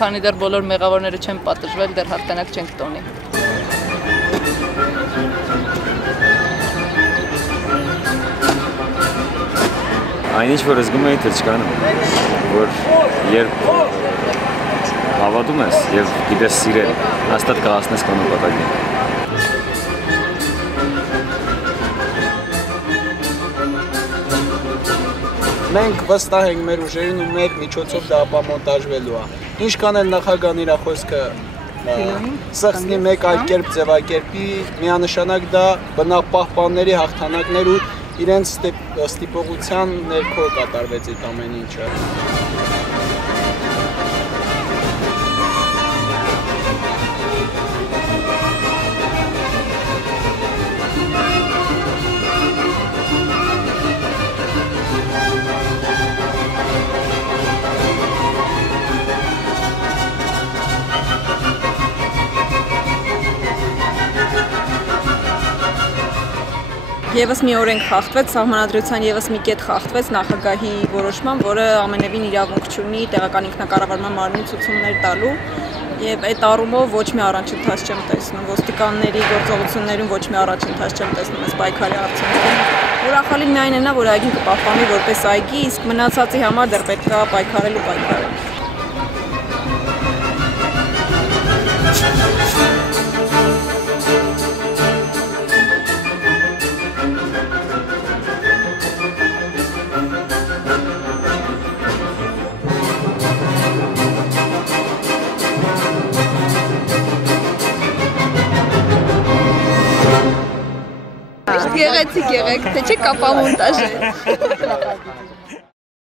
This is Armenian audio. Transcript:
Քանի դեռ բոլոր մեղավորները չեն պատժվել, դեռ հաղթանակ չենք տոնի։ Այնինչ, որ զգում էի թրջկանում, որ երբ հավատում ես և գիտես սիրել, հաստատ կհասնես քո նպատակին։ Մենք վստահ ենք մեր ուժերին ու մեր միջոցով դա ապամոնտաժվելու է։ Ինչքան էլ նախագահան իր խոսքը սխսնի մեկ այլ կերպ ձևակերպի, միանշանակ դա բնապահպանների հաղթանակներ ու իրենց ստիպողության ներքո կատարվեց այդ ամեն ինչը։ Եվս մի օրենք խախտվեց, սահմանադրության եվս մի կետ խախտվեց նախագահի որոշման, որը ամենևին իրավունք չունի տեղական ինքնակառավարման մարմնին ցուցումներ տալու եւ այդ առումով ոչ մի առաջընթաց չեմ տեսնում, ոստիկանների գործողություններում ոչ մի առաջընթաց չեմ տեսնում այս պայքարի արդյունքում։ Ուրախալին միայն նա, որ այգին կպահպանի որպես այգի, իսկ մնացածի համար դեռ պետք է պայքարել ու պայքարել։ Գեղեցիկ եղեք, թե չէ կապամոնտաժ է։